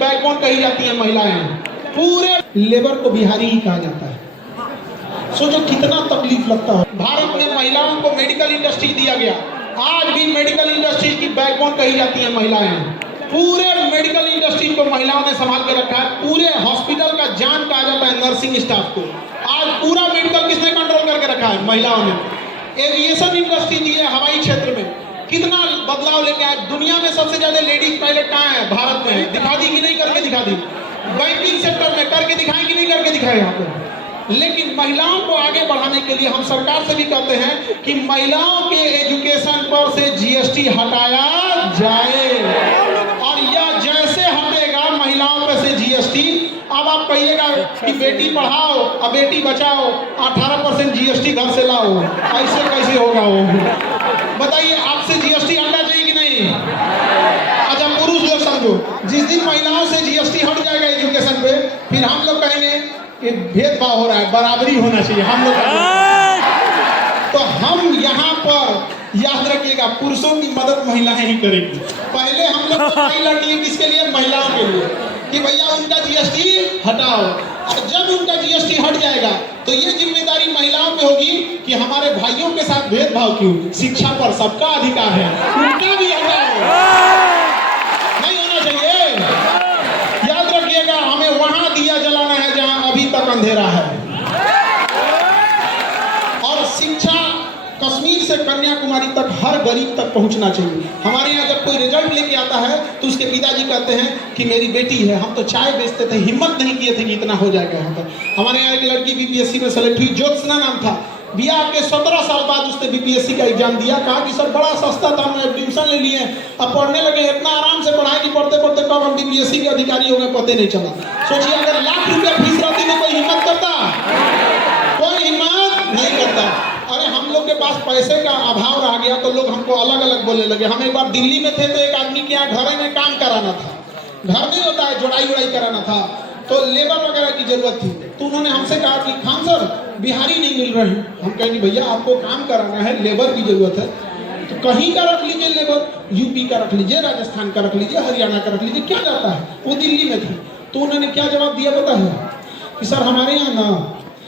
Backbone कही जाती है महिलाएं। पूरे लेबर को बिहारी ही कहा जाता है। सोचो कितना तकलीफ लगता है। भारत में महिलाओं को मेडिकल इंडस्ट्री दिया गया, आज भी मेडिकल इंडस्ट्री की बैकबोन कही जाती है महिलाएं। पूरे मेडिकल इंडस्ट्री को महिलाओं ने संभाल के रखा है। पूरे हॉस्पिटल का जान कहा जाता है नर्सिंग स्टाफ को। आज पूरा मेडिकल किसने कंट्रोल करके रखा है? महिलाओं ने। एविएशन इंडस्ट्री दी है, हवाई क्षेत्र में कितना बदलाव लेके आए। दुनिया में सबसे ज्यादा लेडीज पायलट कहाँ है? भारत में है। दिखा दी कि नहीं? करके दिखा दी। बैंकिंग सेक्टर में करके दिखाएं कि नहीं? करके दिखाए यहाँ पे। लेकिन महिलाओं को आगे बढ़ाने के लिए हम सरकार से भी कहते हैं कि महिलाओं के एजुकेशन पर से जीएसटी हटाया जाए, और यह जैसे हटेगा महिलाओं पर से जीएसटी, अब आप कहिएगा कि बेटी पढ़ाओ और बेटी बचाओ, 18% जीएसटी घर से लाओ, ऐसे कैसे होगा? वो बताइए, आपसे जीएसटी हटना चाहिए कि नहीं? अच्छा पुरुष लोग समझो, जिस दिन महिलाओं से जीएसटी हट जाएगा एजुकेशन पे, फिर हम लोग कहेंगे कि भेदभाव हो रहा है, बराबरी होना चाहिए। हम लोग तो हम यहाँ पर याद रखिएगा, पुरुषों की मदद महिलाएं ही करेंगी। पहले हम लोग लड़ाई लड़नी है किसके लिए? महिलाओं के लिए, कि भैया उनका जीएसटी हटाओ। और जब उनका जीएसटी हट जाएगा तो ये जिम्मेदारी महिलाओं पे होगी कि हमारे भाइयों के साथ भेदभाव क्यों? शिक्षा पर सबका अधिकार है, उनका भी हटाओ। नहीं होना चाहिए। याद रखिएगा, हमें वहां दिया जलाना है जहां अभी तक अंधेरा है। और शिक्षा कश्मीर से कन्याकुमारी तक हर गरीब तक पहुंचना चाहिए। हमारे यहाँ जब कोई रिजल्ट लेके आता है तो उसके पिताजी कहते हैं कि मेरी बेटी है, हम तो चाय बेचते थे, हिम्मत नहीं किए थे कि इतना हो जाएगा यहाँ पर। हमारे यहाँ एक लड़की बीपीएससी में सेलेक्ट हुई, ज्योत्सना नाम था। बिहार के 17 साल बाद उसने बीपीएससी का एग्जाम दिया। कहा कि सर बड़ा सस्ता था, हम एडमिशन ले लिए, अब पढ़ने लगे, इतना आराम से पढ़ाई कि पढ़ते पढ़ते कब हम बीपीएससी के अधिकारी हो गए पता नहीं चला। सोचिए, अगर लाख रुपया फीस रहती तो कोई हिम्मत करता? कोई हिम्मत नहीं करता। अरे हम लोग के पास पैसे का अभाव रह गया तो लोग हमको अलग अलग बोलने लगे। हम एक बार दिल्ली में थे तो एक आदमी के यहाँ घर में काम कराना था, घर में होता है जोड़ाई वड़ाई कराना था, तो लेबर वगैरह की जरूरत थी। तो उन्होंने हमसे कहा कि खान सर बिहारी नहीं मिल रहे हैं। हम कहेंगे भैया आपको काम कराना है, लेबर की जरूरत है, तो कहीं का रख लीजिए लेबर, यूपी का रख लीजिए, राजस्थान का रख लीजिए, हरियाणा का रख लीजिए, क्या जाता है। वो दिल्ली में थी। तो उन्होंने क्या जवाब दिया पता है? कि सर हमारे यहाँ ना